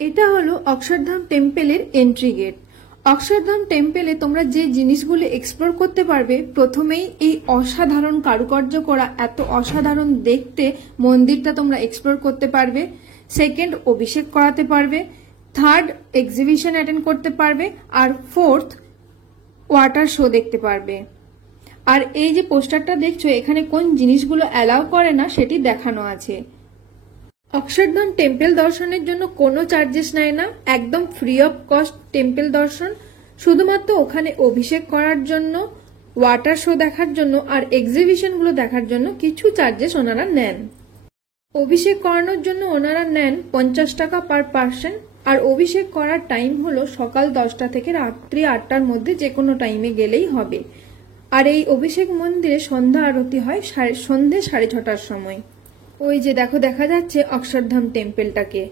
এটা হলো Akshardham টেম্পেলের entry gate. Akshardham টেম্পেলে তোমরা যে জিনিসগুলো এক্সপ্লোর করতে পারবে, প্রথমেই এই অসাধারণ কারুকার্য করা এত অসাধারণ দেখতে মন্দিরটা তোমরা এক্সপ্লোর করতে পারবে। সেকেন্ড, অভিষেক করাতে পারবে। থার্ড, এক্সিবিশন অ্যাটেন্ড করতে পারবে। আর ফোর্থ, ওয়াটার শো দেখতে পারবে। আর এই যে পোস্টারটা দেখছো, এখানে কোন জিনিসগুলো অ্যালাউ করে না সেটি দেখানো আছে। অক্ষরধাম টেম্পল দর্শনের জন্য কোনো চার্জেস নেয় না, একদম ফ্রি অফ কস্ট টেম্পল দর্শন। শুধুমাত্র ওখানে অভিষেক করার জন্য, ওয়াটার শো দেখার জন্য আর এক্সিবিশনগুলো দেখার জন্য কিছু চার্জেস ওনারা নেন। অভিষেক করানোর জন্য ওনারা নেন 50 টাকা পার পার্সন। আর অভিষেক করার টাইম হলো সকাল 10টা থেকে রাত্রি 8টার মধ্যে, যে কোনো টাইমে গেলেই হবে। আর এই অভিষেক মন্দিরে সন্ধ্যা আরতি হয় সন্ধ্যে 6:30টার সময়। ওই যে দেখো, দেখা যাচ্ছে অক্ষরধাম টেম্পলটাকে।